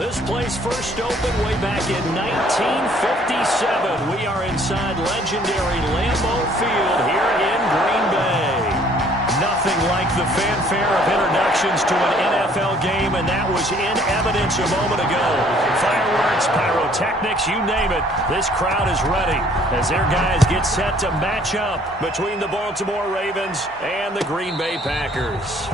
This place first opened way back in 1957. We are inside legendary Lambeau Field here in Green Bay. Nothing like the fanfare of introductions to an NFL game, and that was in evidence a moment ago. Fireworks, pyrotechnics, you name it. This crowd is ready as their guys get set to match up between the Baltimore Ravens and the Green Bay Packers.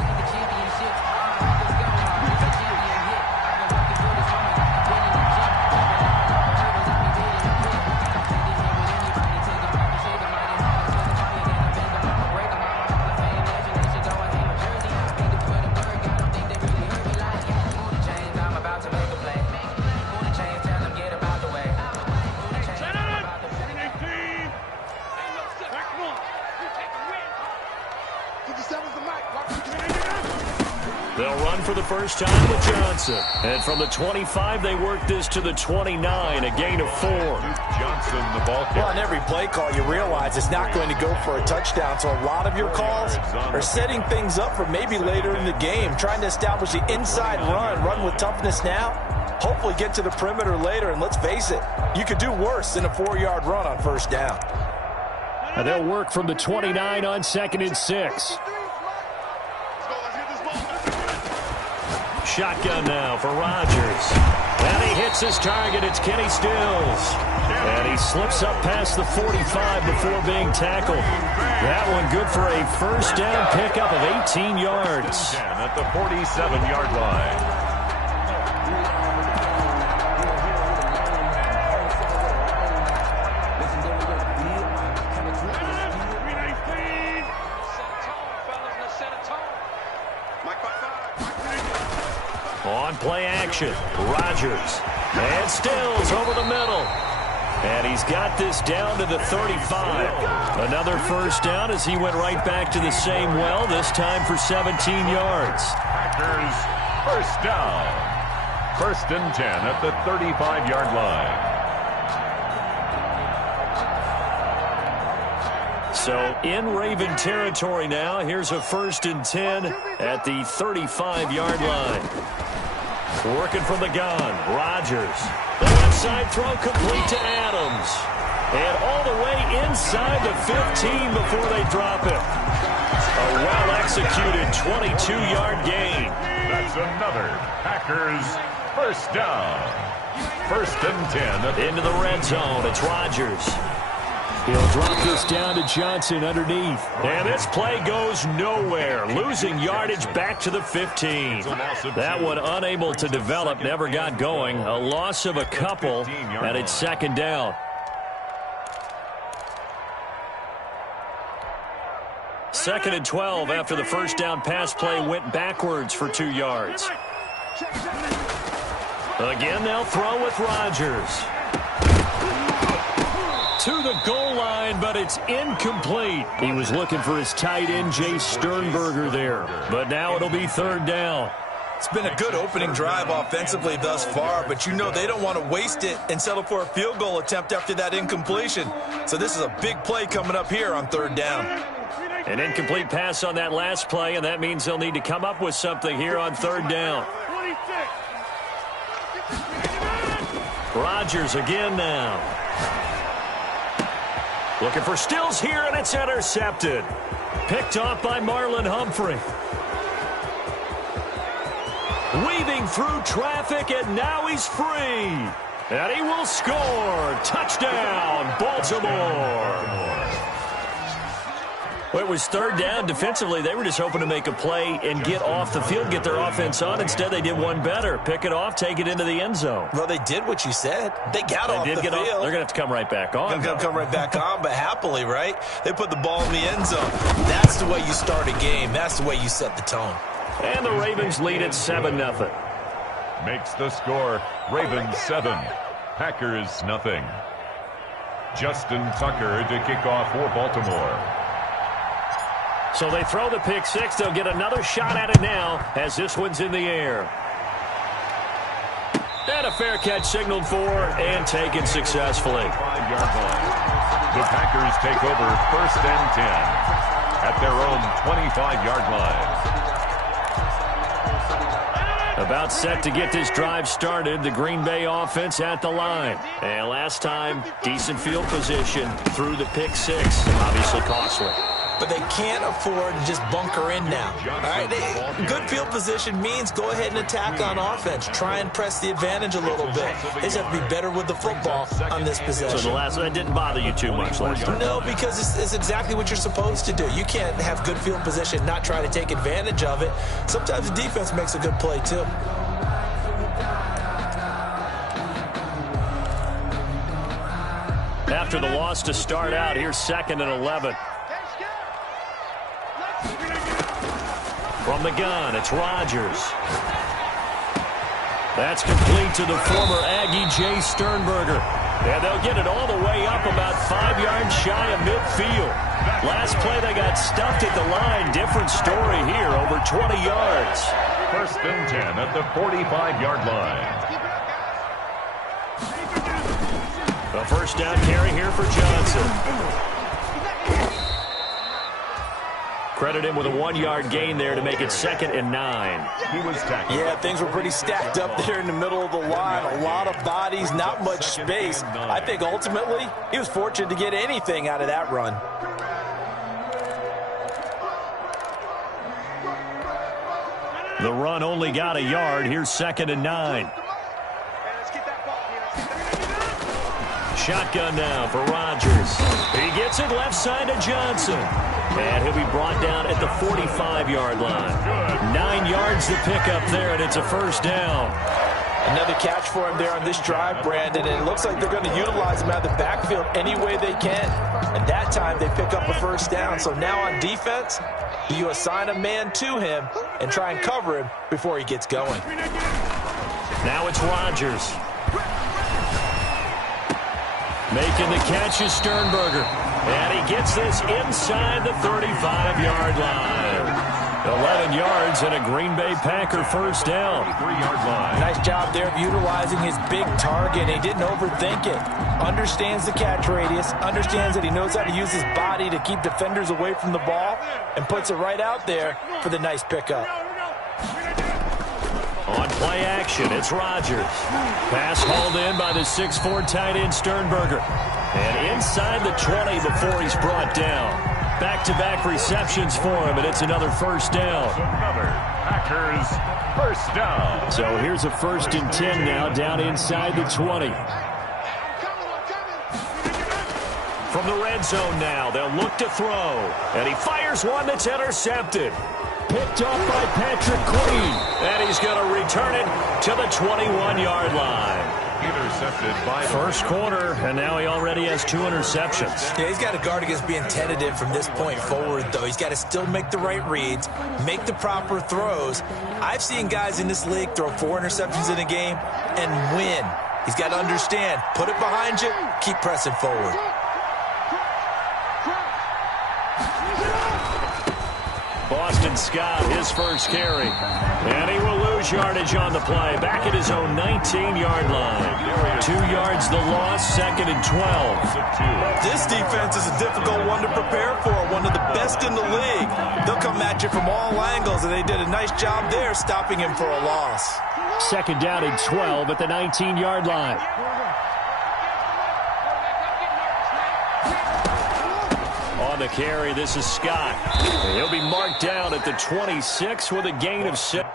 They'll run for the first time with Johnson. And from the 25, they work this to the 29, a gain of 4. Johnson, the ball carrier. Well, on every play call, you realize it's not going to go for a touchdown. So a lot of your calls are setting things up for maybe later in the game, trying to establish the inside run with toughness now. Hopefully get to the perimeter later, and let's face it, you could do worse than a 4-yard run on first down. And they'll work from the 29 on 2nd and 6. Shotgun now for Rodgers. And he hits his target. It's Kenny Stills. And he slips up past the 45 before being tackled. That one good for a first down pickup of 18 yards. At the 47-yard line. On play action, Rodgers. And Stills over the middle. And he's got this down to the 35. Another first down as he went right back to the same well, this time for 17 yards. Packers first down. 1st and 10 at the 35-yard line. So in Raven territory now. Here's a 1st and 10 at the 35-yard line. Working from the gun, Rodgers. The left side throw complete to Adams. And all the way inside the 15 before they drop it. A well-executed 22-yard gain. That's another Packers first down. 1st and 10. Into the red zone, it's Rodgers. He'll drop this down to Johnson underneath. And this play goes nowhere. Losing yardage back to the 15. That one unable to develop, never got going. A loss of a couple, and it's 2nd down. 2nd and 12 after the first down pass play went backwards for 2 yards. Again, they'll throw with Rodgers. To the goal line, but it's incomplete. He was looking for his tight end, Jay Sternberger, there. But now it'll be 3rd down. It's been a good opening drive offensively thus far, but you know they don't want to waste it and settle for a field goal attempt after that incompletion. So this is a big play coming up here on 3rd down. An incomplete pass on that last play, and that means they'll need to come up with something here on 3rd down. Rodgers again now. Looking for Stills here, and it's intercepted. Picked off by Marlon Humphrey. Weaving through traffic, and now he's free. And he will score. Touchdown, Baltimore. Well, it was 3rd down. Defensively, they were just hoping to make a play and get off the field, get their offense on. Instead, they did one better. Pick it off, take it into the end zone. Well, they did what you said. They got off the field. They're going to have to come right back on. They're going to come right back on, but happily, right? They put the ball in the end zone. That's the way you start a game. That's the way you set the tone. And the Ravens lead at 7-0. Makes the score Ravens 7, Packers nothing. Justin Tucker to kick off for Baltimore. So they throw the pick six. They'll get another shot at it now as this one's in the air. And a fair catch signaled for and taken successfully. 5-yard line. The Packers take over 1st and 10 at their own 25-yard line. About set to get this drive started, the Green Bay offense at the line. And last time, decent field position through the pick six. Obviously costly. But they can't afford to just bunker in now. All right, good field position means go ahead and attack on offense. Try and press the advantage a little bit. They just have to be better with the football on this possession. So that didn't bother you too much last time? No, because it's exactly what you're supposed to do. You can't have good field position, not try to take advantage of it. Sometimes the defense makes a good play, too. After the loss to start out, here's 2nd and 11. From the gun, it's Rodgers. That's complete to the former Aggie Jay Sternberger. And they'll get it all the way up about 5 yards shy of midfield. Last play, they got stuffed at the line. Different story here, over 20 yards. 1st and 10 at the 45-yard line. The first down carry here for Johnson. Credit him with a 1-yard gain there to make it 2nd and 9. He was tackled. Yeah, things were pretty stacked up there in the middle of the line. A lot of bodies, not much space. I think ultimately he was fortunate to get anything out of that run. The run only got a yard. Here's 2nd and 9. Shotgun now for Rodgers. He gets it left side to Johnson. And he'll be brought down at the 45-yard line. 9 yards to pick up there, and it's a first down. Another catch for him there on this drive, Brandon, and it looks like they're going to utilize him out of the backfield any way they can. And that time they pick up a first down. So now on defense, you assign a man to him and try and cover him before he gets going. Now it's Rodgers. Making the catch is Sternberger. And he gets this inside the 35-yard line. 11 yards and a Green Bay Packer first down. 3-yard line. Nice job there of utilizing his big target. He didn't overthink it. Understands the catch radius. Understands that he knows how to use his body to keep defenders away from the ball. And puts it right out there for the nice pickup. On play action, it's Rodgers. Pass hauled in by the 6'4" tight end Sternberger. And inside the 20 before he's brought down. Back-to-back receptions for him, and it's another first down. Another Packers first down. So here's a 1st and 10 now, down inside the 20. From the red zone now, they'll look to throw. And he fires one that's intercepted. Picked off by Patrick Queen. And he's going to return it to the 21-yard line. Intercepted by first quarter, and now he already has 2 interceptions. Yeah, he's got to guard against being tentative from this point forward, though. He's got to still make the right reads, make the proper throws. I've seen guys in this league throw 4 interceptions in a game and win. He's got to understand, put it behind you, keep pressing forward. Boston Scott, his first carry. And he will lose yardage on the play. Back at his own 19-yard line. 2 yards the loss, 2nd and 12. This defense is a difficult one to prepare for, one of the best in the league. They'll come at you from all angles, and they did a nice job there stopping him for a loss. 2nd down and 12 at the 19-yard line. On the carry, this is Scott. He'll be marked down at the 26 with a gain of 6.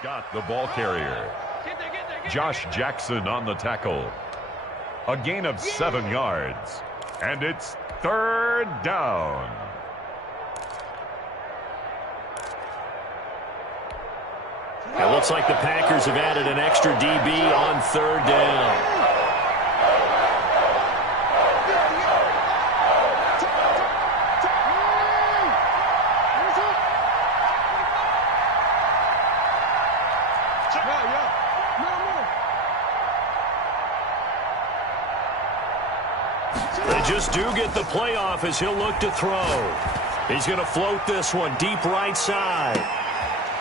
Scott, the ball carrier. Josh Jackson on the tackle. A gain of 7 yards. And it's 3rd down. It looks like the Packers have added an extra DB on 3rd down. just do get the play off as he'll look to throw. He's going to float this one deep right side.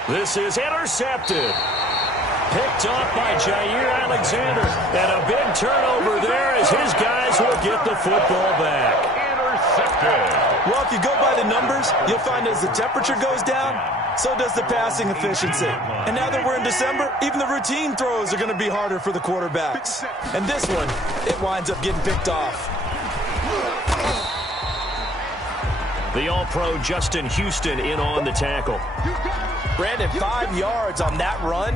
This is intercepted. Picked off by Jair Alexander. And a big turnover there as his guys will get the football back. Intercepted. Well, if you go by the numbers, you'll find as the temperature goes down, so does the passing efficiency. And now that we're in December, even the routine throws are going to be harder for the quarterbacks. And this one, it winds up getting picked off. The All-Pro Justin Houston in on the tackle. Brandon, 5 yards on that run.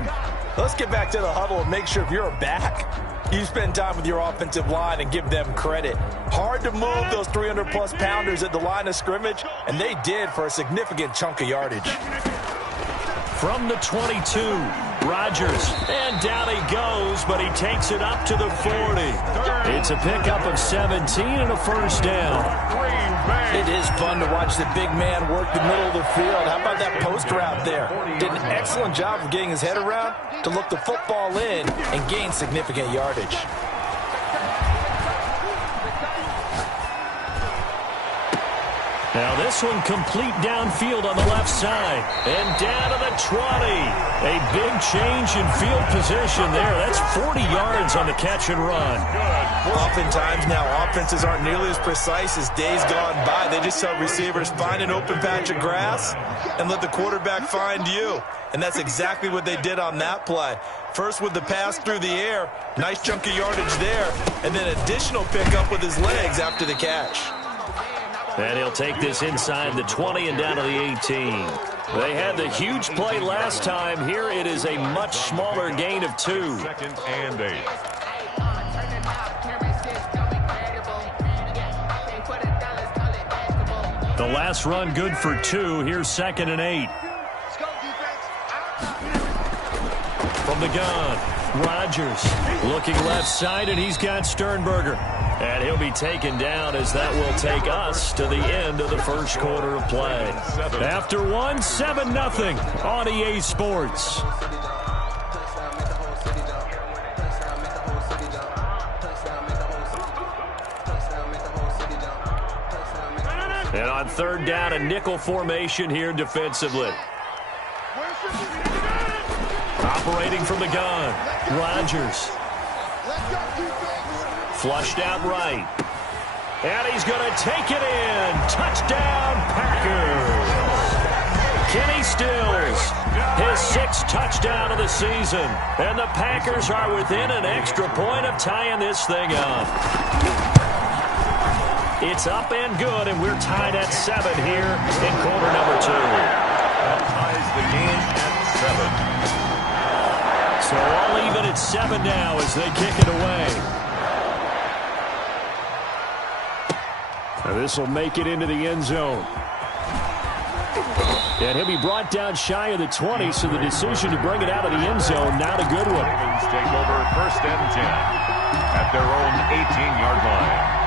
Let's get back to the huddle and make sure if you're a back, you spend time with your offensive line and give them credit. Hard to move those 300-plus pounders at the line of scrimmage, and they did for a significant chunk of yardage. From the 22, Rodgers, and down he goes, but he takes it up to the 40. It's a pickup of 17 and a first down. It is fun to watch the big man work the middle of the field. How about that post route there? Did an excellent job of getting his head around to look the football in and gain significant yardage. Now this one complete downfield on the left side. And down to the 20. A big change in field position there. That's 40 yards on the catch and run. Oftentimes now offenses aren't nearly as precise as days gone by. They just tell receivers, find an open patch of grass and let the quarterback find you. And that's exactly what they did on that play. First with the pass through the air. Nice chunk of yardage there. And then additional pickup with his legs after the catch. And he'll take this inside the 20 and down to the 18. They had the huge play last time. Here it is a much smaller gain of 2. 2nd and 8. The last run good for 2. Here's 2nd and 8. From the gun, Rodgers looking left side, and he's got Sternberger. And he'll be taken down as that will take us to the end of the first quarter of play. After 7-0 on EA Sports. And on 3rd down, a nickel formation here defensively. Operating from the gun, Rodgers. Flushed out right. And he's going to take it in. Touchdown, Packers. Kenny Stills, his 6th touchdown of the season. And the Packers are within an extra point of tying this thing up. It's up and good, and we're tied at 7 here in quarter number 2. That ties the game at 7. So all even at 7 now as they kick it away. Now this will make it into the end zone. And he'll be brought down shy of the 20, so the decision to bring it out of the end zone, not a good one. Ravens take over 1st and 10 at their own 18-yard line.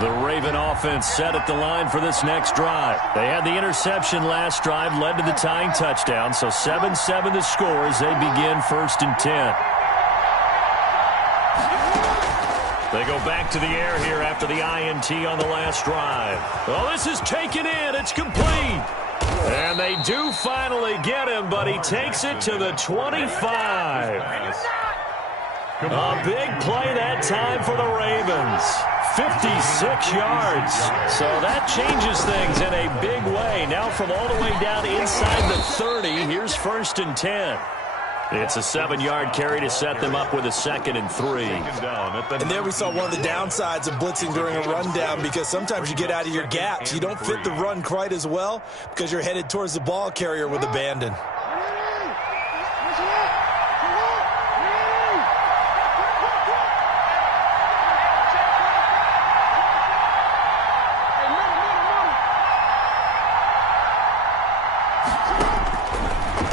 The Raven offense set at the line for this next drive. They had the interception last drive, led to the tying touchdown, so 7-7 the score as they begin 1st and 10. They go back to the air here after the INT on the last drive. Oh, this is taken in. It's complete. And they do finally get him, but he takes it to the 25. A big play that time for the Ravens. 56 yards. So that changes things in a big way. Now from all the way down inside the 30, here's 1st and 10. It's a 7-yard carry to set them up with a 2nd and 3. And there we saw one of the downsides of blitzing during a rundown, because sometimes you get out of your gaps. You don't fit the run quite as well because you're headed towards the ball carrier with abandon.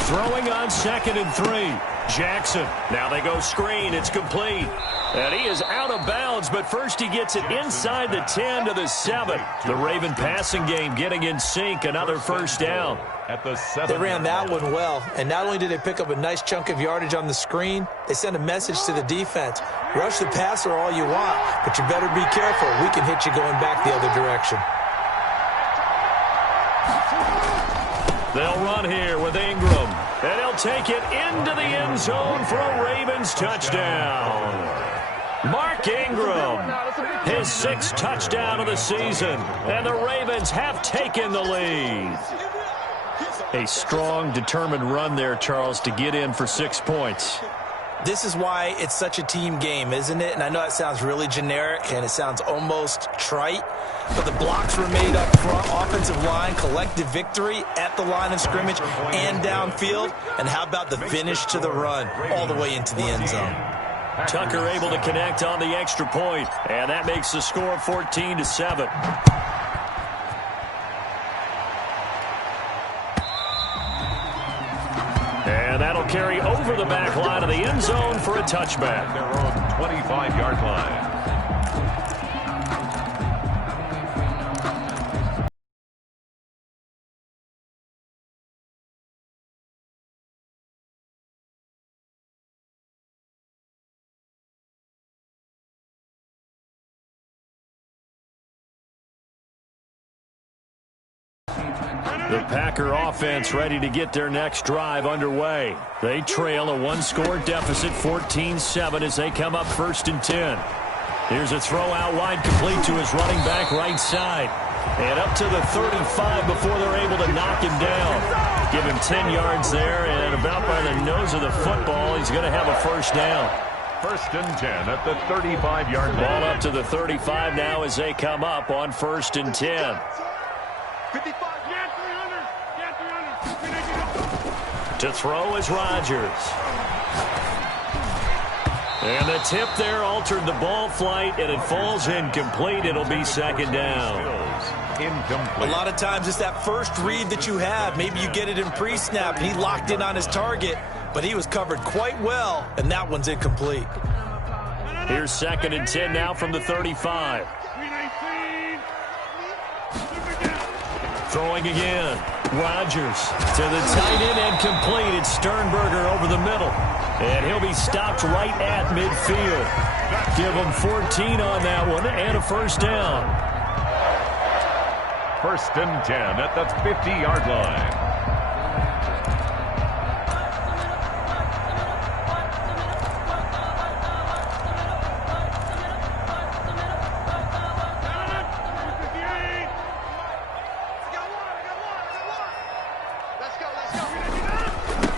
Throwing on 2nd and 3. Jackson. Now they go screen. It's complete. And he is out of bounds, but first he gets it inside the 10 to the 7. The Raven passing game getting in sync. Another first down. At the 7. They ran that one well, and not only did they pick up a nice chunk of yardage on the screen, they sent a message to the defense. Rush the passer all you want, but you better be careful. We can hit you going back the other direction. They'll run here with Ingram, and he'll take it into the end zone for a Ravens touchdown. Mark Ingram, his 6th touchdown of the season, and the Ravens have taken the lead. A strong, determined run there, Charles, to get in for 6 points. This is why it's such a team game, isn't it? And I know it sounds really generic and it sounds almost trite, but the blocks were made up front, offensive line, collective victory at the line of scrimmage and downfield. And how about the finish to the run all the way into the end zone? Tucker able to connect on the extra point, and that makes the score 14-7. And that'll carry over the back line of the end zone for a touchback. Their own 25-yard line. The Packer offense ready to get their next drive underway. They trail a 1-score deficit, 14-7, as they come up 1st and 10. Here's a throw out wide, complete to his running back right side. And up to the 35 before they're able to knock him down. Give him 10 yards there, and about by the nose of the football, he's going to have a first down. 1st and 10 at the 35-yard line. Ball up to the 35 now as they come up on 1st and 10. 55, yeah, 300, yeah, 300. To throw is Rodgers. And the tip there altered the ball flight, and it falls incomplete. It'll be 2nd down. Incomplete. A lot of times it's that first read that you have. Maybe you get it in pre-snap, and he locked in on his target, but he was covered quite well, and that one's incomplete. Here's 2nd and 10 now from the 35. 319. Throwing again. Rodgers to the tight end and complete. It's Sternberger over the middle. And he'll be stopped right at midfield. Give him 14 on that one and a first down. 1st and 10 at the 50-yard line.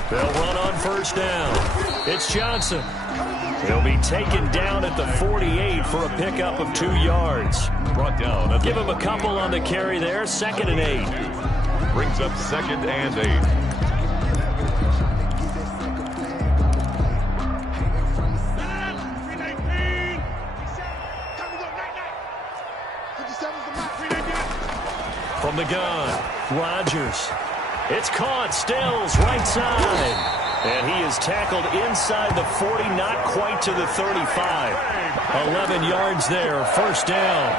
They'll run on first down. It's Johnson. He'll be taken down at the 48 for a pickup of 2 yards. Brought down. Give him a couple on the carry there. 2nd and 8. Brings up 2nd and 8. From the gun, Rodgers. It's caught. Stills right side. And he is tackled inside the 40, not quite to the 35. 11 yards there, first down.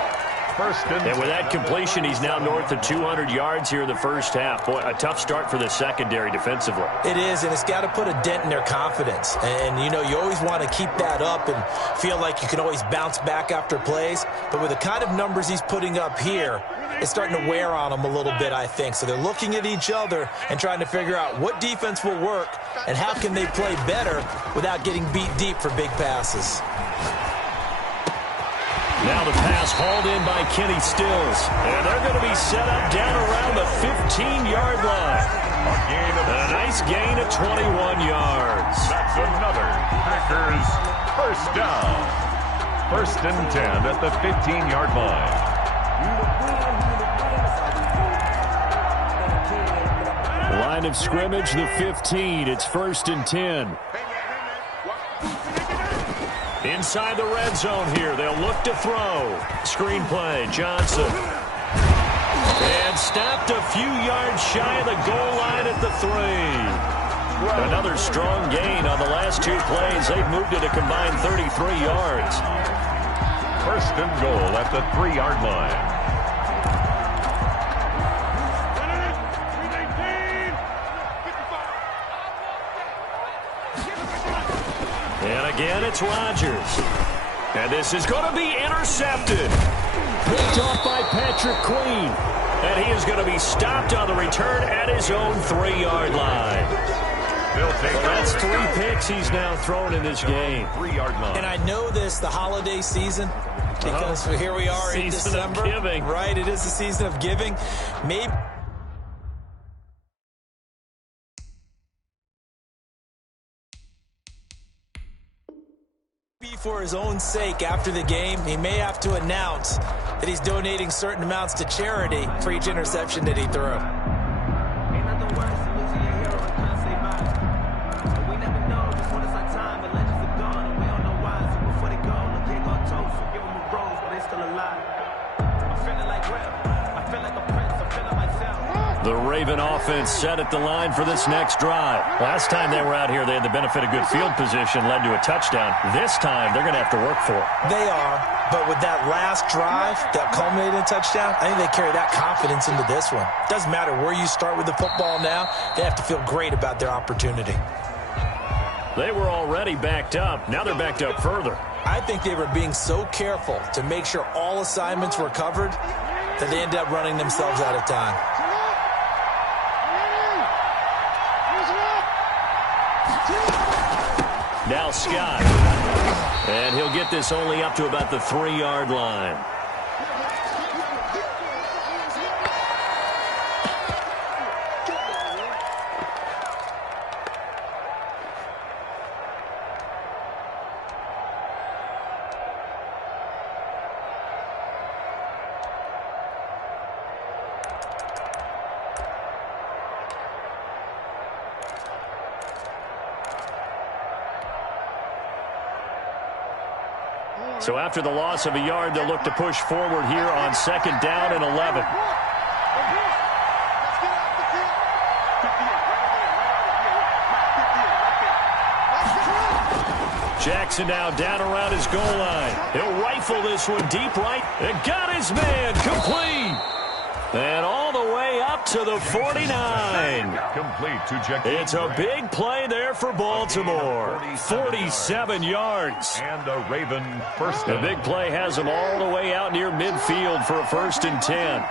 And with that completion, he's now north of 200 yards here in the first half. Boy, a tough start for the secondary defensively. It is, and it's got to put a dent in their confidence. And, you know, you always want to keep that up and feel like you can always bounce back after plays. But with the kind of numbers he's putting up here, it's starting to wear on them a little bit, I think. So they're looking at each other and trying to figure out what defense will work and how can they play better without getting beat deep for big passes. Now the pass hauled in by Kenny Stills. And they're going to be set up down around the 15-yard line. A nice gain of 21 yards. That's another Packers first down. 1st and 10 at the 15-yard line. Line of scrimmage, the 15. It's 1st and 10. Inside the red zone here. They'll look to throw. Screen play, Johnson. And stopped a few yards shy of the goal line at the 3. Another strong gain on the last 2 plays. They've moved it a combined 33 yards. First and goal at the 3-yard line. And again, it's Rodgers. And this is going to be intercepted. Picked off by Patrick Queen. And he is going to be stopped on the return at his own 3-yard line. That's 3 picks he's now thrown in this game. 3-yard line. And I know this, the holiday season, because here we are in December. Season of giving. Right, it is the season of giving. Maybe for his own sake after the game, he may have to announce that he's donating certain amounts to charity for each interception that he threw. Ain't nothing worse than losing your hero and can't say bye. And we never know just when it's our time, and legends are gone, and we don't know why. So before they go, look, here go toast, so give them a rose, but they still alive. I'm feeling like Rip. I feel like a prince. I'm feeling myself. The Raven offense set at the line for this next drive. Last time they were out here, they had the benefit of good field position, led to a touchdown. This time, they're going to have to work for it. They are, but with that last drive that culminated in a touchdown, I think they carry that confidence into this one. Doesn't matter where you start with the football now, they have to feel great about their opportunity. They were already backed up. Now they're backed up further. I think they were being so careful to make sure all assignments were covered that they ended up running themselves out of time. Now Scott. And he'll get this only up to about the 3-yard line. So after the loss of a yard, they'll look to push forward here on 2nd down and 11. Jackson now down around his goal line. He'll rifle this one deep right. And got his man complete. And all the way up to the 49. Complete to Jackson. It's a big play there for Baltimore. 47 yards. And a Raven first The down. big play has them all the way out near midfield for a 1st and 10.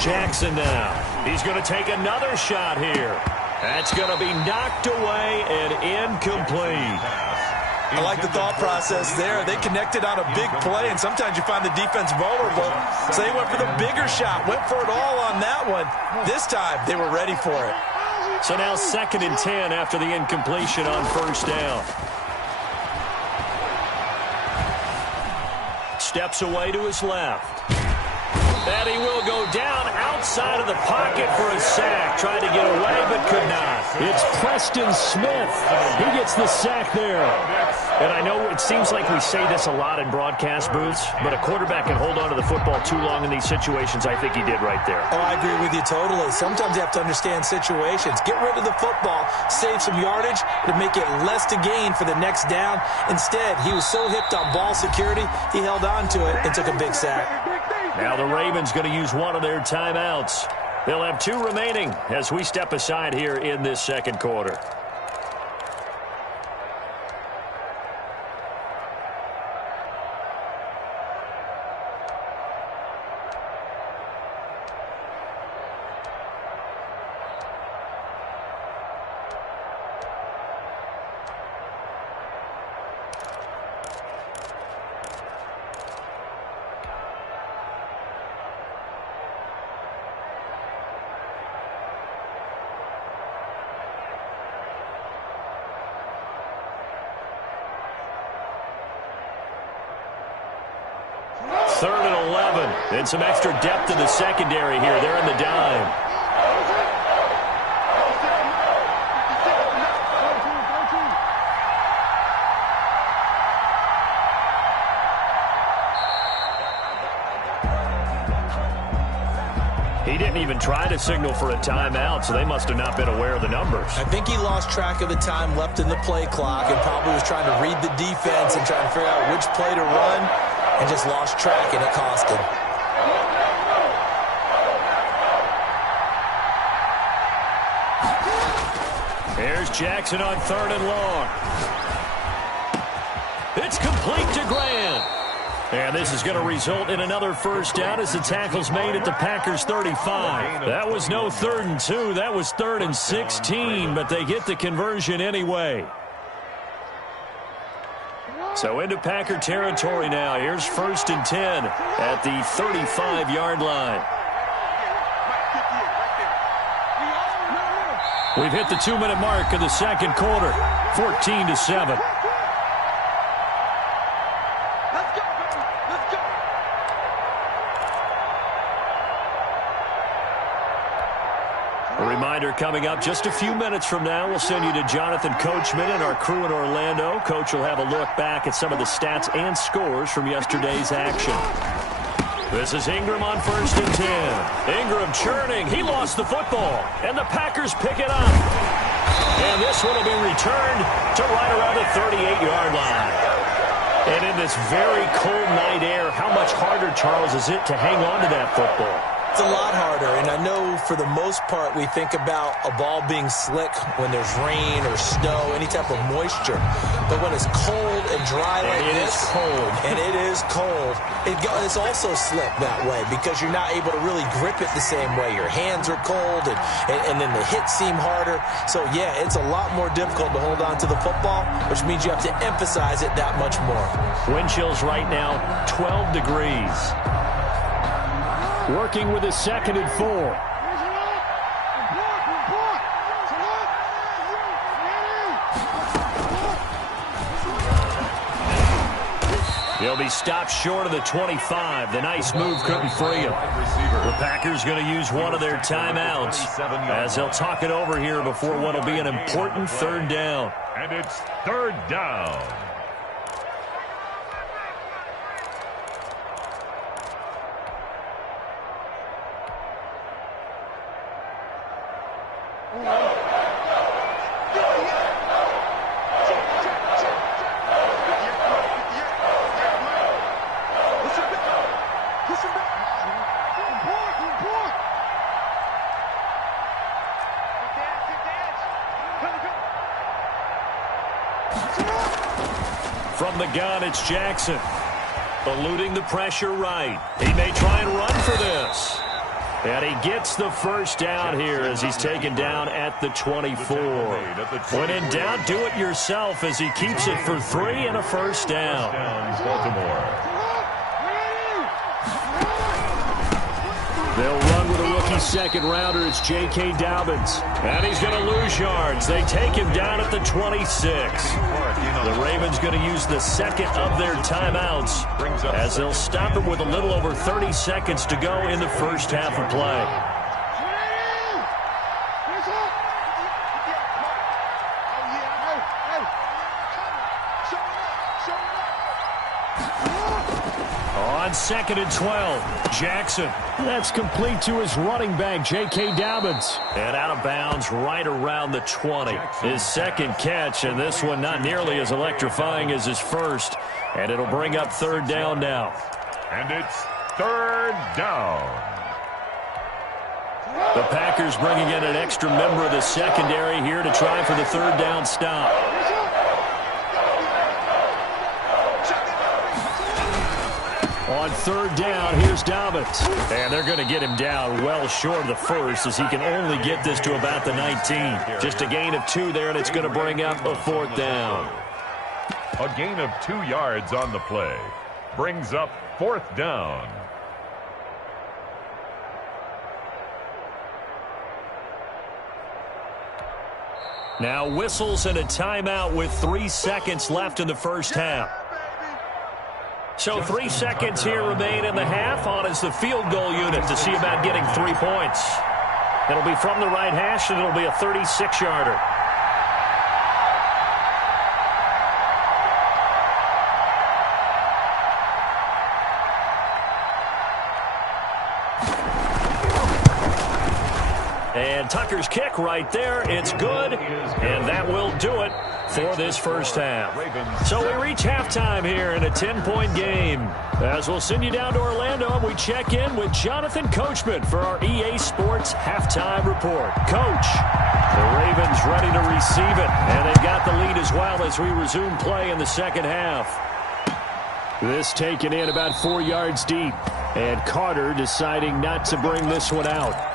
Jackson now. He's going to take another shot here. That's going to be knocked away and incomplete. I like the thought process there. They connected on a big play, and sometimes you find the defense vulnerable. So they went for the bigger shot, went for it all on that one. This time, they were ready for it. So now 2nd and 10 after the incompletion on 1st down. Steps away to his left. And he will go down outside of the pocket for a sack. Tried to get away, but could not. It's Preston Smith. He gets the sack there. And I know it seems like we say this a lot in broadcast booths, but a quarterback can hold on to the football too long in these situations. I think he did right there. Oh, I agree with you totally. Sometimes you have to understand situations. Get rid of the football, save some yardage to make it less to gain for the next down. Instead, he was so hipped on ball security, he held on to it and took a big sack. Now the Ravens going to use one of their timeouts. They'll have 2 remaining as we step aside here in this 2nd quarter. Third and 11. And some extra depth in the secondary here. They're in the dime. He didn't even try to signal for a timeout, so they must have not been aware of the numbers. I think he lost track of the time left in the play clock and probably was trying to read the defense and trying to figure out which play to run and just lost track, and it cost him. Here's Jackson on 3rd and long. It's complete to Grant. And this is going to result in another first down as the tackle's made at the Packers 35. That was no 3rd and 2. That was 3rd and 16, but they get the conversion anyway. So into Packer territory now. Here's 1st and 10 at the 35-yard line. We've hit the 2-minute mark of the second quarter, 14-7. A reminder coming up just a few minutes from now. We'll send you to Jonathan Coachman and our crew in Orlando. Coach will have a look back at some of the stats and scores from yesterday's action. This is Ingram on 1st and 10. Ingram churning. He lost the football, and the Packers pick it up. And this one will be returned to right around the 38-yard line. And in this very cold night air, how much harder, Charles, is it to hang on to that football? It's a lot harder, and I know for the most part we think about a ball being slick when there's rain or snow, any type of moisture. But when it's cold and dry like this, it is cold, it's also slick that way because you're not able to really grip it the same way. Your hands are cold, and then the hits seem harder. So, yeah, it's a lot more difficult to hold on to the football, which means you have to emphasize it that much more. Wind chills right now, 12 degrees. Working with a 2nd and 4. He'll be stopped short of the 25. The nice move couldn't free him. The Packers going to use one of their timeouts as they'll talk it over here before what will be an important 3rd down. And it's 3rd down. From the gun, it's Jackson. Eluding the pressure right. He may try and run for this. And he gets the first down here as he's taken down at the 24. When in doubt, do it yourself as he keeps it for 3 and a first down. Baltimore. They'll run with a rookie 2nd rounder. It's J.K. Dobbins. And he's going to lose yards. They take him down at the 26. The Ravens going to use the 2nd of their timeouts as they'll stop it with a little over 30 seconds to go in the first half of play. On 2nd and 12, Jackson. That's complete to his running back, J.K. Dobbins. And out of bounds right around the 20. His 2nd catch, and this one not nearly as electrifying as his first. And it'll bring up 3rd down now. And it's 3rd down. The Packers bringing in an extra member of the secondary here to try for the 3rd down stop. On 3rd down, here's Dobbins. And they're going to get him down well short of the first as he can only get this to about the 19. Just a gain of 2 there, and it's going to bring up a 4th down. A gain of 2 yards on the play. Brings up 4th down. Now whistles and a timeout with 3 seconds left in the first half. So 3 seconds here remain in the half. On is the field goal unit to see about getting 3 points. It'll be from the right hash, and it'll be a 36-yarder. And Tucker's kick right there. It's good. And that will do it for this first half. So we reach halftime here in a 10-point game. As we'll send you down to Orlando, and we check in with Jonathan Coachman for our EA Sports Halftime Report. Coach, the Ravens ready to receive it. And they've got the lead as well as we resume play in the second half. This taken in about 4 yards deep. And Carter deciding not to bring this one out.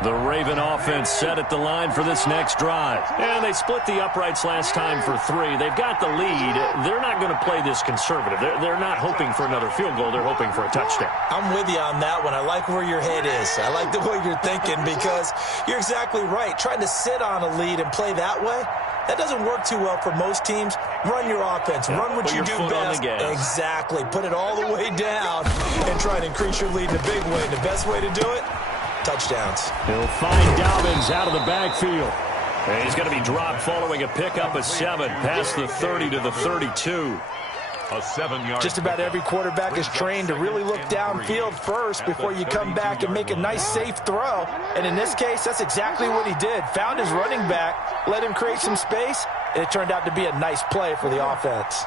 The Raven offense set at the line for this next drive. And they split the uprights last time for 3. They've got the lead. They're not going to play this conservative. They're not hoping for another field goal. They're hoping for a touchdown. I'm with you on that one. I like where your head is. I like the way you're thinking because you're exactly right. Trying to sit on a lead and play that way, that doesn't work too well for most teams. Run your offense. Run what you do best. Exactly. Put it all the way down and try to increase your lead in a big way. And the best way to do it, touchdowns. He'll find Dobbins out of the backfield. And he's going to be dropped following a pickup of 7 past the 30 to the 32. A 7-yard. Just about every quarterback is trained to really look downfield first before you come back and make a nice, safe throw. And in this case, that's exactly what he did. Found his running back, let him create some space, and it turned out to be a nice play for the offense.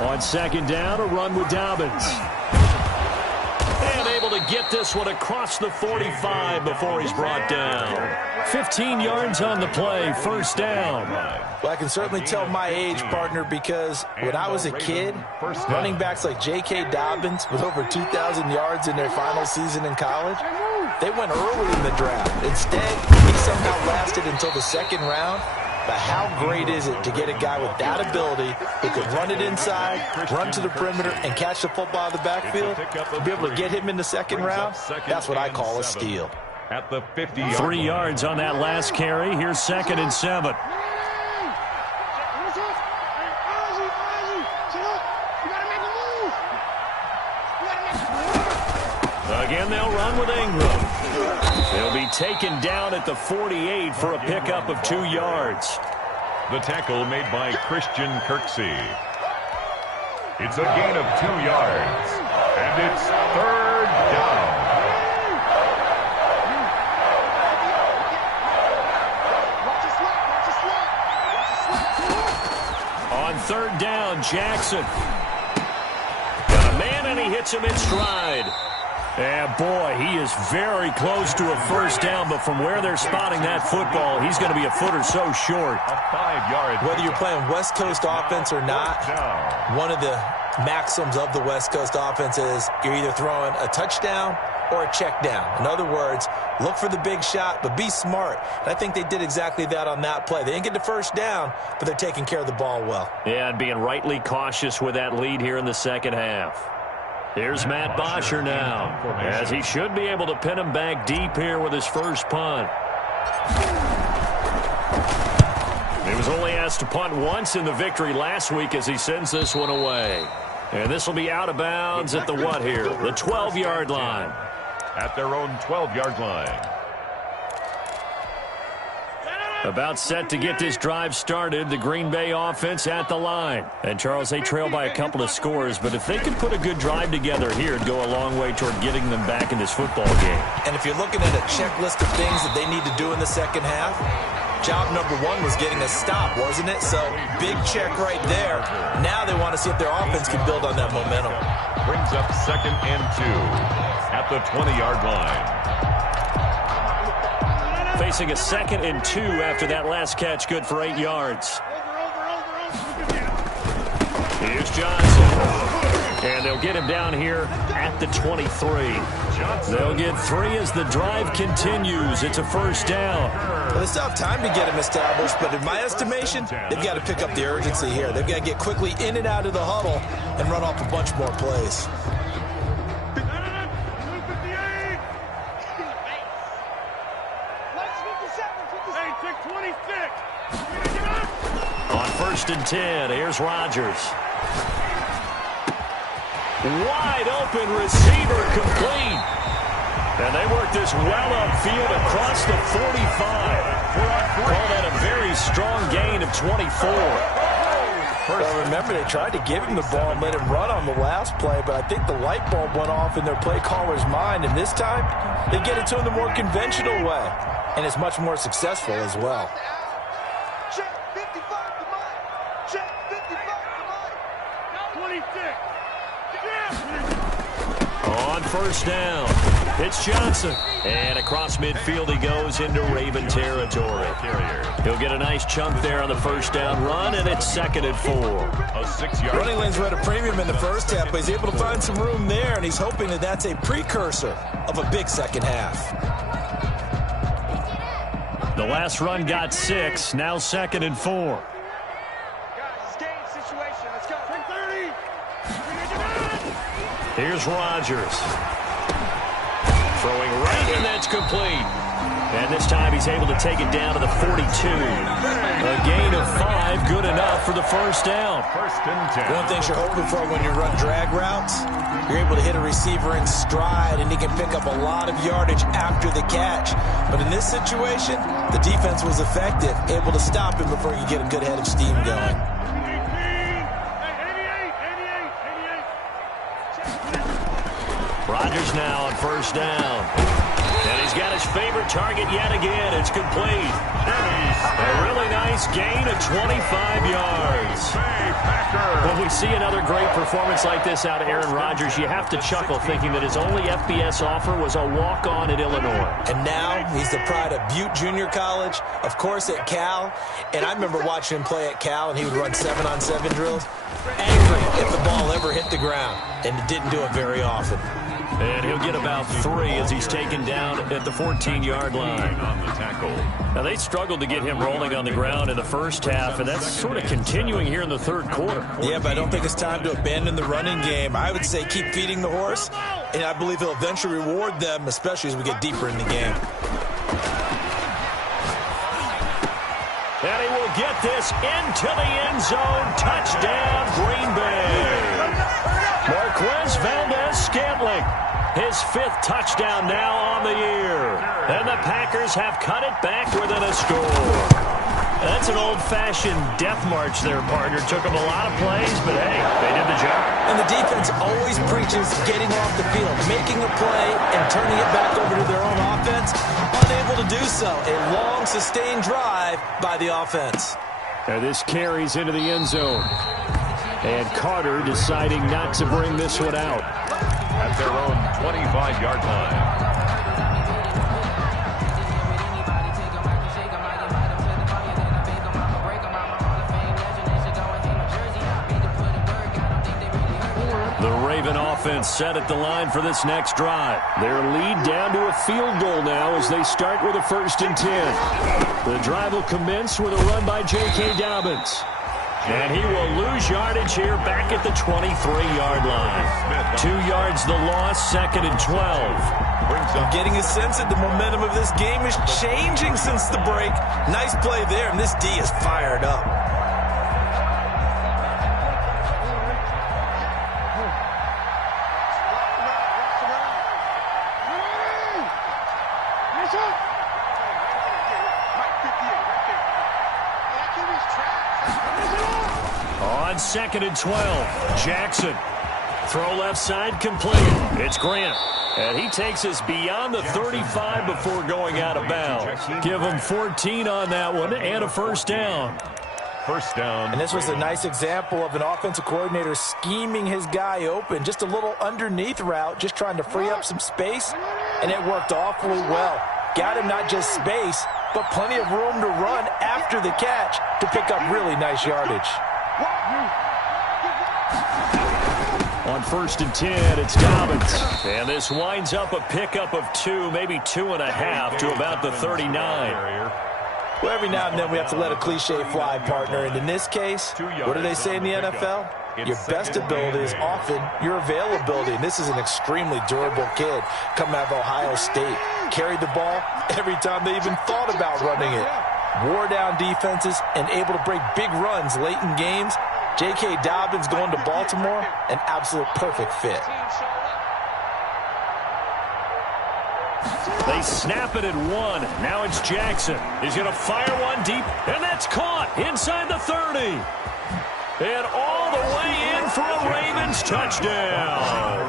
On second down, a run with Dobbins. And able to get this one across the 45 before he's brought down. 15 yards on the play, first down. Well, I can certainly tell my age, partner, because when I was a kid, running backs like J.K. Dobbins with over 2,000 yards in their final season in college, they went early in the draft. Instead, he somehow lasted until the second round. But how great is it to get a guy with that ability who can run it inside, run to the perimeter, and catch the football out of the backfield? To be able to get him in the second round, that's what I call a steal. At the 50-yard 3 yards on that last carry. Here's 2nd and 7. Again, they'll run with Ingram. They'll be taken down at the 48 for a pickup of 2 yards. The tackle made by Christian Kirksey. It's a gain of 2 yards. And it's 3rd down. On 3rd down, Jackson. Got a man and he hits him in stride. And boy, he is very close to a first down, but from where they're spotting that football, he's going to be a foot or so short. A 5-yard. Whether you're playing West Coast offense or not, one of the maxims of the West Coast offense is you're either throwing a touchdown or a check down. In other words, look for the big shot, but be smart. And I think they did exactly that on that play. They didn't get the first down, but they're taking care of the ball well. Yeah, and being rightly cautious with that lead here in the second half. Here's Matt Bosher now, as he should be able to pin him back deep here with his first punt. He was only asked to punt once in the victory last week as he sends this one away. And this will be out of bounds at the what here? The 12-yard line. At their own 12-yard line. About set to get this drive started, the Green Bay offense at the line. And, Charles, they trail by a couple of scores, but if they can put a good drive together here, it'd go a long way toward getting them back in this football game. And if you're looking at a checklist of things that they need to do in the second half, job number 1 was getting a stop, wasn't it? So, big check right there. Now they want to see if their offense can build on that momentum. Brings up 2nd and 2 at the 20-yard line. Facing a 2nd and 2 after that last catch, good for 8 yards. Here's Johnson. And they'll get him down here at the 23. They'll get 3 as the drive continues. It's a first down. Well, they still have time to get him established, but in my estimation, they've got to pick up the urgency here. They've got to get quickly in and out of the huddle and run off a bunch more plays. On 1st and 10, here's Rodgers. Wide open receiver complete. And they work this well upfield across the 45. Call that a very strong gain of 24. Well, remember, they tried to give him the ball and let him run on the last play, but I think the light bulb went off in their play caller's mind, and this time they get it to him the more conventional way, and it's much more successful as well. Check 55 to Mike. Check 55 to Mike. 26. On first down, it's Johnson. And across midfield he goes into Raven territory. He'll get a nice chunk there on the first down run, and it's 2nd and 4. A 6-yard. Running lanes were at a premium in the first half, but he's able to find some room there, and he's hoping that that's a precursor of a big second half. The last run got 6, now 2nd and 4. Guys, game situation. Let's go. 10-30. Here's Rodgers. Throwing right, and that's complete. And this time he's able to take it down to the 42. A gain of 5, good enough for the first down. 1st and 10. One thing you're hoping for when you run drag routes, you're able to hit a receiver in stride, and he can pick up a lot of yardage after the catch. But in this situation, the defense was effective, able to stop him before he could get a good head of steam going. Rodgers now on first down. And he's got his favorite target yet again. It's complete. A really nice gain of 25 yards. When we see another great performance like this out of Aaron Rodgers, you have to chuckle thinking that his only FBS offer was a walk-on at Illinois. And now he's the pride of Butte Junior College, of course at Cal. And I remember watching him play at Cal, and he would run 7-on-7 drills. Angry if the ball ever hit the ground, and it didn't do it very often. And he'll get about 3 as he's taken down at the 14-yard line. On the tackle. Now, they struggled to get him rolling on the ground in the first half, and that's sort of continuing here in the third quarter. Yeah, but I don't think it's time to abandon the running game. I would say keep feeding the horse, and I believe he'll eventually reward them, especially as we get deeper in the game. And he will get this into the end zone. Touchdown, Green Bay. Marquez Valdez-Scantling, his 5th touchdown now on the year. And the Packers have cut it back within a score. That's an old-fashioned death march there, partner. Took them a lot of plays, but hey, they did the job. And the defense always preaches getting off the field, making a play, and turning it back over to their own offense. Unable to do so. A long, sustained drive by the offense. And this carries into the end zone. And Carter deciding not to bring this one out. At their own 25-yard line. The Raven offense set at the line for this next drive. Their lead down to a field goal now as they start with a 1st and 10. The drive will commence with a run by J.K. Dobbins. And he will lose yardage here back at the 23-yard line. 2 yards the loss, 2nd and 12. I'm getting a sense that the momentum of this game is changing since the break. Nice play there, and this D is fired up. On 2nd and 12, Jackson. Throw left side complete. It's Grant. And he takes us beyond the 35 before going out of bounds. Give him 14 on that one and a 1st down. 1st down. And this was a nice example of an offensive coordinator scheming his guy open. Just a little underneath route, just trying to free up some space. And it worked awfully well. Got him not just space, but plenty of room to run after the catch to pick up really nice yardage. On 1st and 10, it's Dobbins. And this winds up a pickup of 2, maybe 2.5 to about the 39. Well, every now and then we have to let a cliche fly, partner. And in this case, what do they say in the NFL? Your best ability is often your availability. And this is an extremely durable kid coming out of Ohio State. Carried the ball every time they even thought about running it. Wore down defenses and able to break big runs late in games J.K. Dobbins going to Baltimore, an absolute perfect fit. They snap it at 1. Now it's Jackson. He's going to fire one deep, and that's caught inside the 30. And all the way in for a Ravens touchdown.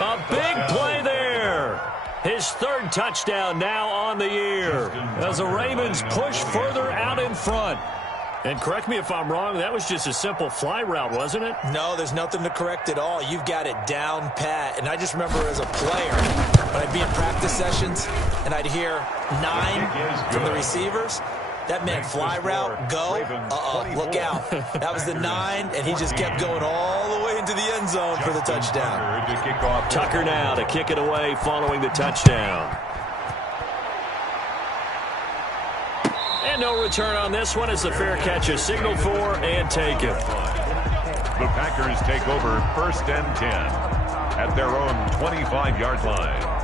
A big play there. His 3rd touchdown now on the year as the Ravens push further out in front. And correct me if I'm wrong, that was just a simple fly route, wasn't it? No, there's nothing to correct at all. You've got it down pat. And I just remember as a player, when I'd be in practice sessions and I'd hear 9 from the receivers, that meant fly route, go, look out. That was the 9, and he just kept going all the way into the end zone for the touchdown. Tucker now to kick it away following the touchdown. And no return on this one as the fair catch is signaled for and taken. The Packers take over 1st and 10 at their own 25-yard line.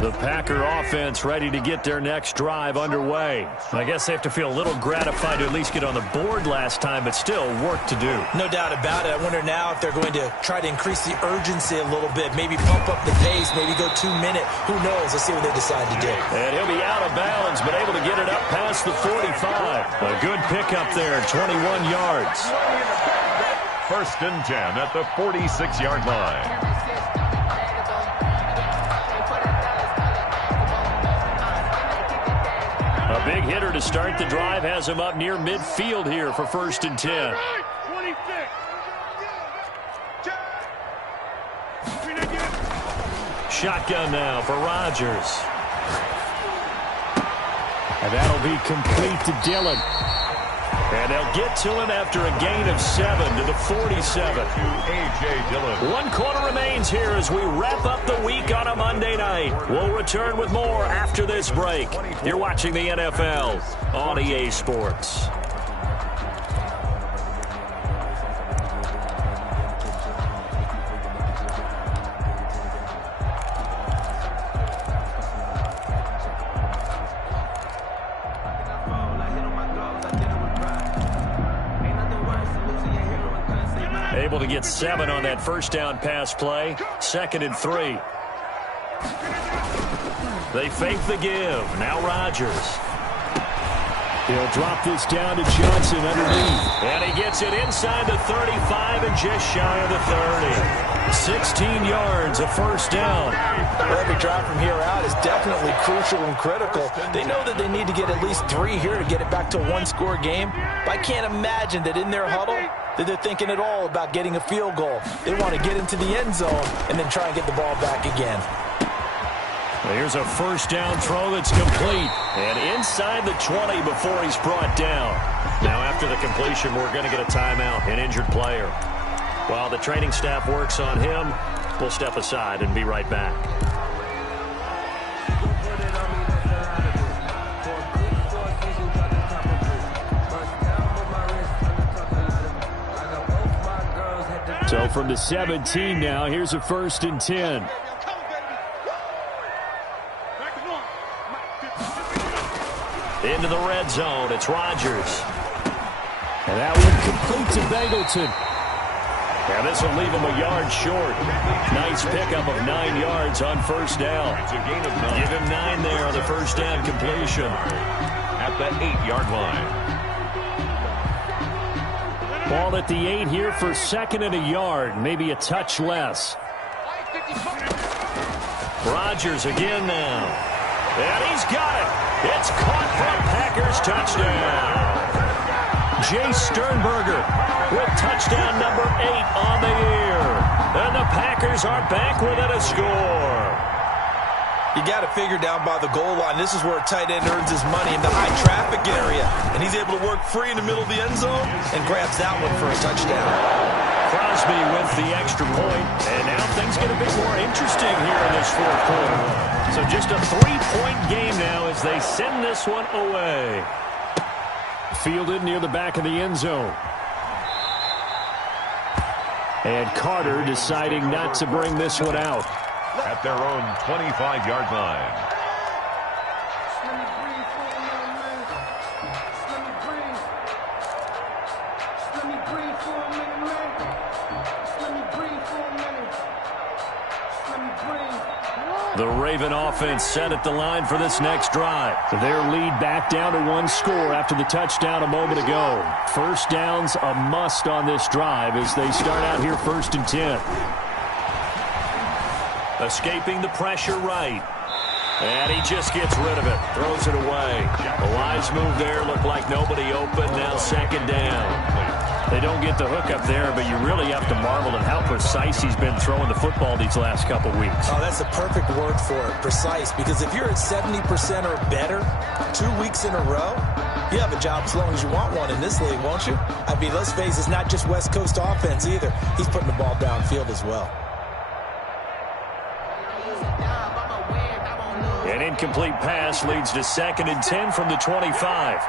The Packer offense ready to get their next drive underway. I guess they have to feel a little gratified to at least get on the board last time, but still work to do. No doubt about it. I wonder now if they're going to try to increase the urgency a little bit, maybe pump up the pace, maybe go 2-minute. Who knows? Let's see what they decide to do. And he'll be out of bounds, but able to get it up past the 45. A good pickup there, 21 yards. 1st and 10 at the 46-yard line. A big hitter to start the drive has him up near midfield here for 1st and 10. Shotgun now for Rodgers. And that'll be complete to Dillon. And they'll get to him after a gain of 7 to the 47. A.J. Dillon. 1 quarter remains here as we wrap up the week on a Monday night. We'll return with more after this break. You're watching the NFL on EA Sports. Able to get 7 on that 1st down pass play. 2nd and 3. They fake the give. Now Rodgers. He'll drop this down to Johnson underneath. And he gets it inside the 35 and just shy of the 30. 16 yards, a 1st down. Well, every drive from here out is definitely crucial and critical. They know that they need to get at least 3 here to get it back to a 1-score game. But I can't imagine that in their huddle that they're thinking at all about getting a field goal. They want to get into the end zone and then try and get the ball back again. Well, here's a 1st down throw that's complete. And inside the 20 before he's brought down. Now after the completion, we're going to get a timeout, an injured player. While the training staff works on him, we'll step aside and be right back. So from the 17 now, here's a 1st and 10. Into the red zone, it's Rodgers. And that one complete to Bangleton. And this will leave him a yard short. Nice pickup of 9 yards on 1st down. It's a gain of 9. Give him 9 there on the 1st down completion. At the 8-yard line. Ball at the 8 here for 2nd and a yard. Maybe a touch less. Rodgers again now. And he's got it. It's caught for a Packers touchdown. Jay Sternberger with touchdown number 8 on the year. And the Packers are back within a score. You got to figure down by the goal line. This is where a tight end earns his money in the high traffic area. And he's able to work free in the middle of the end zone and grabs that one for a touchdown. Crosby with the extra point. And now things get a bit more interesting here in this 4th quarter. So just a 3-point game now as they send this one away. Fielded near the back of the end zone. And Carter deciding not to bring this one out. At their own 25-yard line. The Raven offense set at the line for this next drive. Their lead back down to 1 score after the touchdown a moment ago. First down's a must on this drive as they start out here 1st and 10. Escaping the pressure right. And he just gets rid of it. Throws it away. A wise move there. Looked like nobody open. Now 2nd down. They don't get the hook up there, but you really have to marvel at how precise he's been throwing the football these last couple weeks. Oh, that's the perfect word for it, precise, because if you're at 70% or better 2 weeks in a row, you have a job as long as you want one in this league, won't you? I mean, let's face it, it's not just West Coast offense either. He's putting the ball downfield as well. An incomplete pass leads to 2nd and 10 from the 25.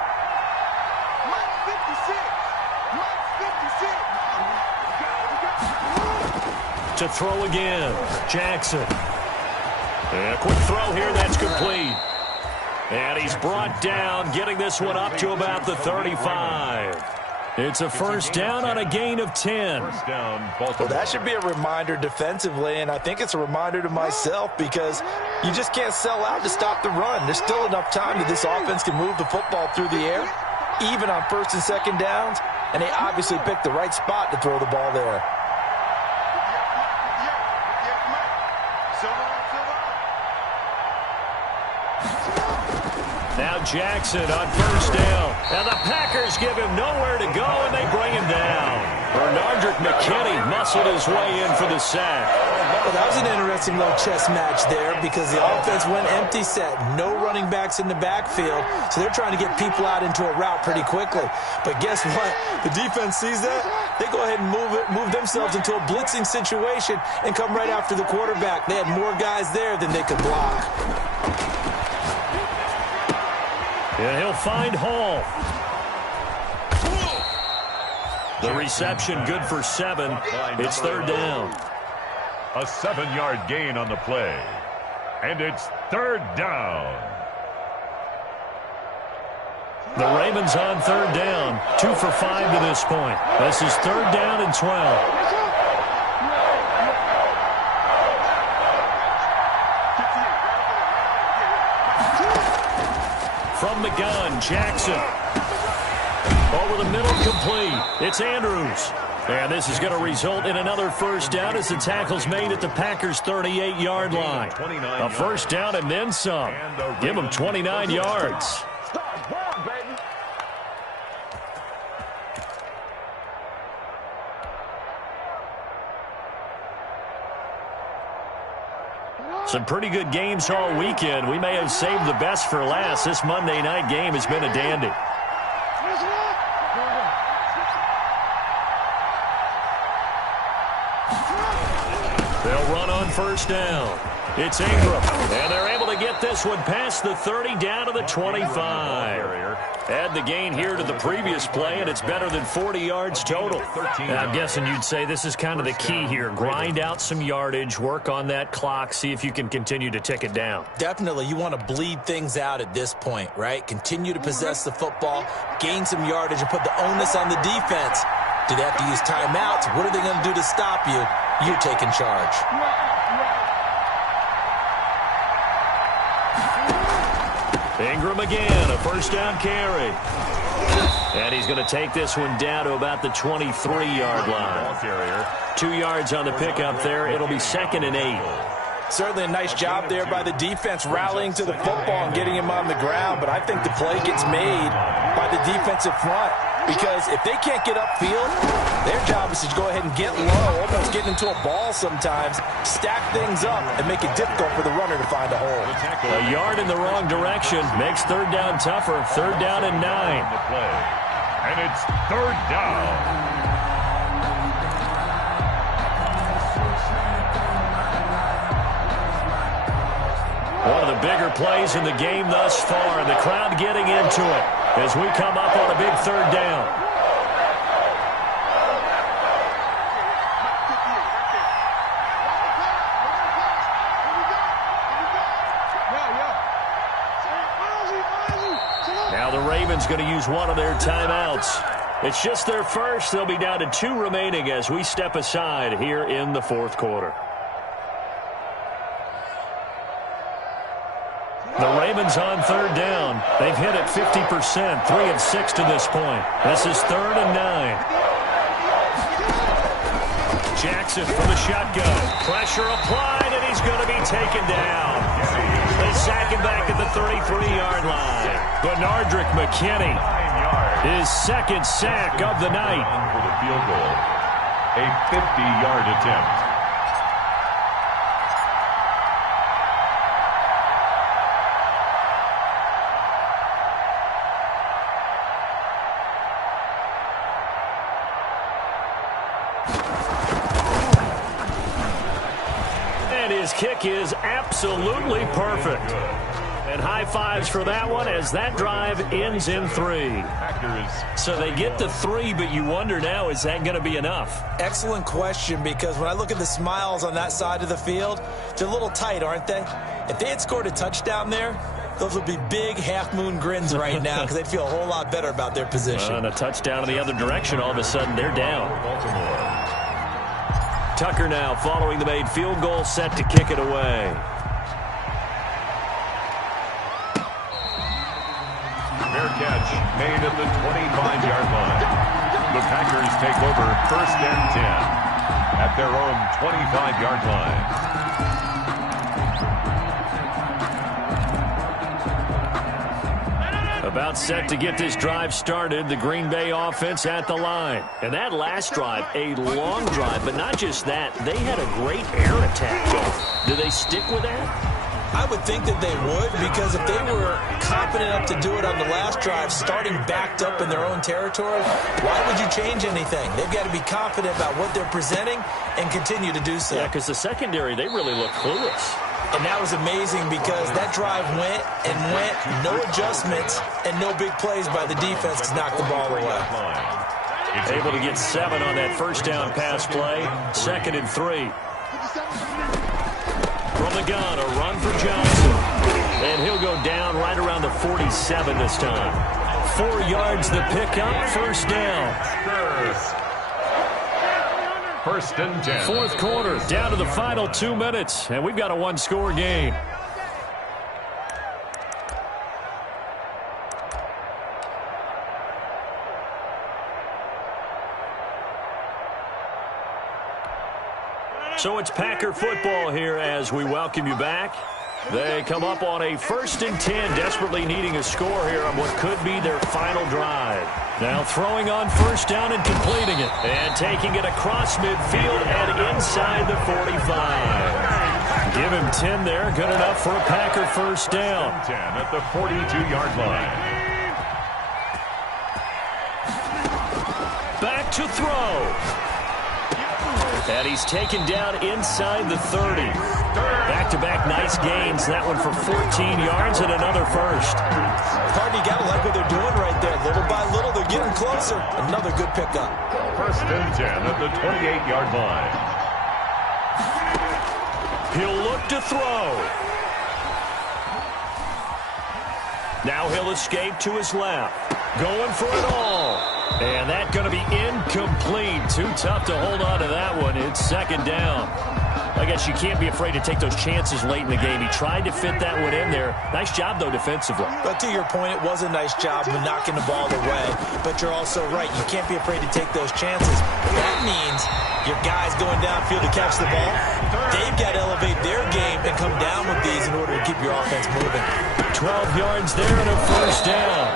To throw again, Jackson. And a quick throw here, that's complete. And he's brought down, getting this one up to about the 35. It's a 1st down on a gain of 10. First down, Well, that should be a reminder defensively, and I think it's a reminder to myself because you just can't sell out to stop the run. There's still enough time that this offense can move the football through the air, even on 1st and 2nd downs, and they obviously picked the right spot to throw the ball there. Now Jackson on 1st down. And the Packers give him nowhere to go, and they bring him down. Bernardrick McKinney muscled his way in for the sack. Well, that was an interesting little chess match there because the offense went empty set. No running backs in the backfield, so they're trying to get people out into a route pretty quickly. But guess what? The defense sees that. They go ahead and move themselves into a blitzing situation and come right after the quarterback. They had more guys there than they could block. And he'll find Hall. The reception good for 7. It's 3rd down. A 7-yard gain on the play. And it's 3rd down. The Ravens on 3rd down. 2 for 5 to this point. This is 3rd down and 12. From the gun, Jackson. Over the middle, complete. It's Andrews. And this is going to result in another 1st down as the tackle's made at the Packers' 38-yard line. A 1st down and then some. Give them 29 yards. Some pretty good games all weekend. We may have saved the best for last. This Monday night game has been a dandy. They'll run on 1st down. It's Ingram. And they're able to get this one past the 30 down to the 25. Add the gain here to the previous play, and it's better than 40 yards total. I'm guessing you'd say this is kind of the key here. Grind out some yardage, work on that clock, see if you can continue to tick it down. Definitely, you want to bleed things out at this point, right? Continue to possess the football, gain some yardage, and put the onus on the defense. Do they have to use timeouts? What are they going to do to stop you? You're taking charge. Ingram again, a 1st down carry. And he's going to take this one down to about the 23-yard line. 2 yards on the pickup there. It'll be 2nd and 8. Certainly a nice job there by the defense rallying to the football and getting him on the ground, but I think the play gets made by the defensive front because if they can't get upfield, their job is to go ahead and get low, almost get into a ball sometimes, stack things up, and make it difficult for the runner to find a hole. A yard in the wrong direction makes 3rd down tougher. 3rd down and 9. And it's 3rd down. One of the bigger plays in the game thus far, and the crowd getting into it as we come up on a big 3rd down. Now the Ravens going to use one of their timeouts. It's just their first. They'll be down to 2 remaining as we step aside here in the 4th quarter. The Ravens on third down. They've hit it 50%, 3 of 6 to this point. This is 3rd and 9. Jackson from the shotgun. Pressure applied, and he's going to be taken down. They sack him back at the 33-yard line. Benardrick McKinney, his second sack of the night. For the field goal, a 50-yard attempt. His kick is absolutely perfect. And high fives for that one as that drive ends in 3. So they get the 3, but you wonder now, is that going to be enough? Excellent question, because when I look at the smiles on that side of the field, they're a little tight, aren't they? If they had scored a touchdown there, those would be big half-moon grins right now because they'd feel a whole lot better about their position. And a touchdown in the other direction, all of a sudden they're down. Tucker now following the made field goal, set to kick it away. Fair catch made at the 25-yard line. The Packers take over 1st and 10 at their own 25-yard line. About set to get this drive started, the Green Bay offense at the line. And that last drive, a long drive, but not just that. They had a great air attack going. Do they stick with that? I would think that they would, because if they were confident enough to do it on the last drive, starting backed up in their own territory, why would you change anything? They've got to be confident about what they're presenting and continue to do so. Yeah, because the secondary, they really look clueless. And that was amazing because that drive went and went, no adjustments, and no big plays by the defense to knock the ball away. Able to get 7 on that first down pass play. 2nd and 3. From the gun, a run for Johnson. And he'll go down right around the 47 this time. 4 yards the pickup, 1st down. 1st and 10. 4th quarter, down to the final 2 minutes, and we've got a 1-score game. So it's Packer football here as we welcome you back. They come up on a 1st and 10, desperately needing a score here on what could be their final drive. Now throwing on 1st down and completing it. And taking it across midfield and inside the 45. Give him 10 there, good enough for a Packer 1st down. 10 at the 42-yard line. Back to throw. And he's taken down inside the 30. Back-to-back nice gains. That one for 14 yards and another 1st. Hardy, you got to like what they're doing right there. Little by little, they're getting closer. Another good pickup. 1st and 10 at the 28-yard line. He'll look to throw. Now he'll escape to his left. Going for it all. And that's going to be incomplete. Too tough to hold on to that one. It's 2nd down. I guess you can't be afraid to take those chances late in the game. He tried to fit that one in there. Nice job, though, defensively. But to your point, it was a nice job of knocking the ball away. But you're also right. You can't be afraid to take those chances. That means your guys going downfield to catch the ball, they've got to elevate their game and come down with these in order to keep your offense moving. 12 yards there and a 1st down.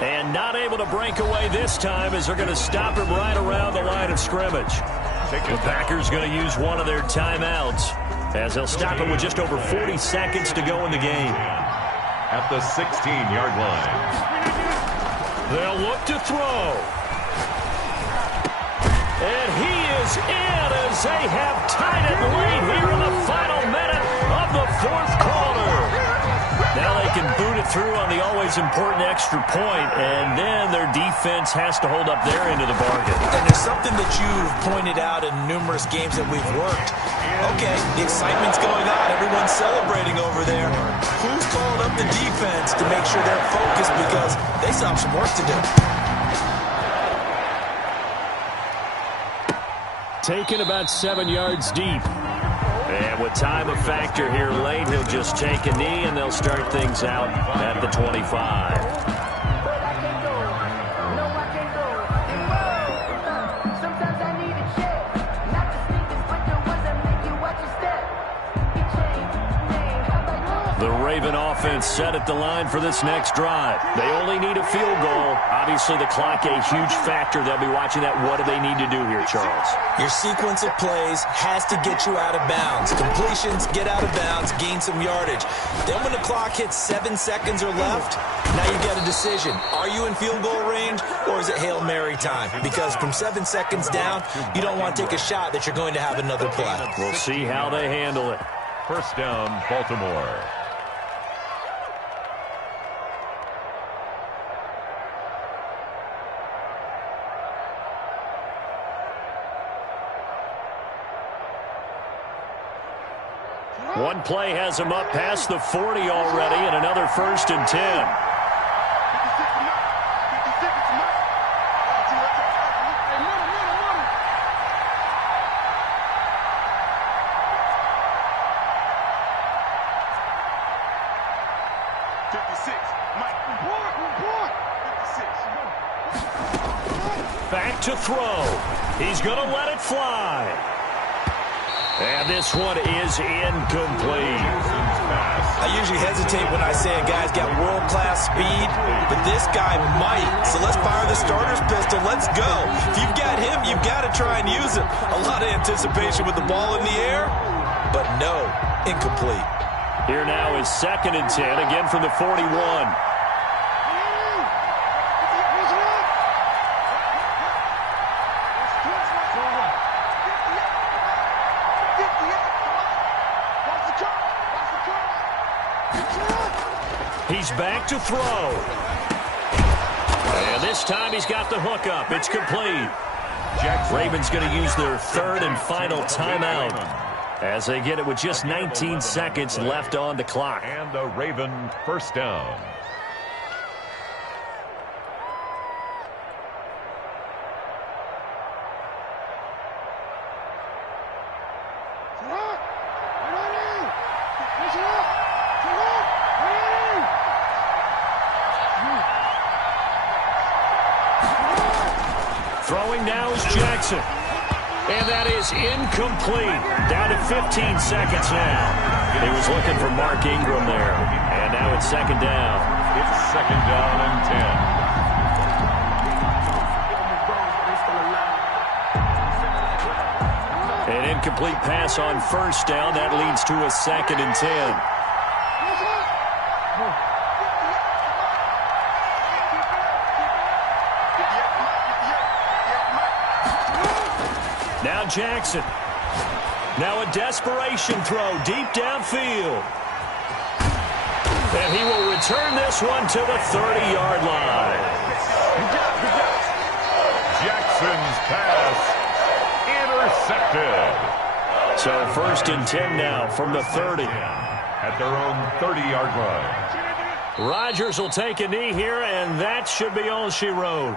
And not able to break away this time as they're going to stop him right around the line of scrimmage. The Packers going to use one of their timeouts as they'll stop him with just over 40 seconds to go in the game. At the 16-yard line. They'll look to throw. And he is in as they have tied it late here in the final minute of the 4th quarter. Now they can boot it through on the always important extra point, and then their defense has to hold up their end of the bargain. And there's something that you've pointed out in numerous games that we've worked. Okay, the excitement's going on. Everyone's celebrating over there. Who's calling up the defense to make sure they're focused because they still have some work to do? Taken about 7 yards deep. And with time a factor here late. He'll just take a knee, and they'll start things out at the 25. The Raven offense set at the line for this next drive. They only need a field goal. Obviously, the clock a huge factor. They'll be watching that. What do they need to do here, Charles? Your sequence of plays has to get you out of bounds. Completions, get out of bounds, gain some yardage. Then when the clock hits 7 seconds or left, now you get a decision. Are you in field goal range, or is it Hail Mary time? Because from 7 seconds down, you don't want to take a shot that you're going to have another play. We'll see how they handle it. First down, Baltimore. One play has him up past the 40 already, and another 1st and 10. Back to throw. He's going to let it fly. And this one is incomplete. I usually hesitate when I say a guy's got world-class speed, but this guy might. So let's fire the starter's pistol. Let's go. If you've got him, you've got to try and use him. A lot of anticipation with the ball in the air, but no, incomplete. Here now is 2nd and 10, again from the 41. He's back to throw. And this time he's got the hook up. It's complete. Ravens going to use their 3rd and final timeout as they get it with just 19 seconds left on the clock. And a Raven first down. Throwing now is Jackson. And that is incomplete. Down to 15 seconds now. He was looking for Mark Ingram there. And now it's 2nd down. It's 2nd down and 10. An incomplete pass on 1st down. That leads to a 2nd and 10. Now Jackson. Now a desperation throw deep downfield. And he will return this one to the 30-yard line. Jackson's pass intercepted. So 1st and 10 now from the 30. At their own 30-yard line. Rodgers will take a knee here, and that should be all she wrote.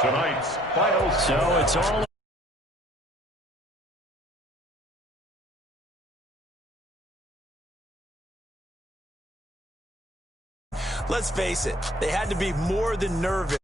Tonight's final. So it's all. Let's face it, they had to be more than nervous.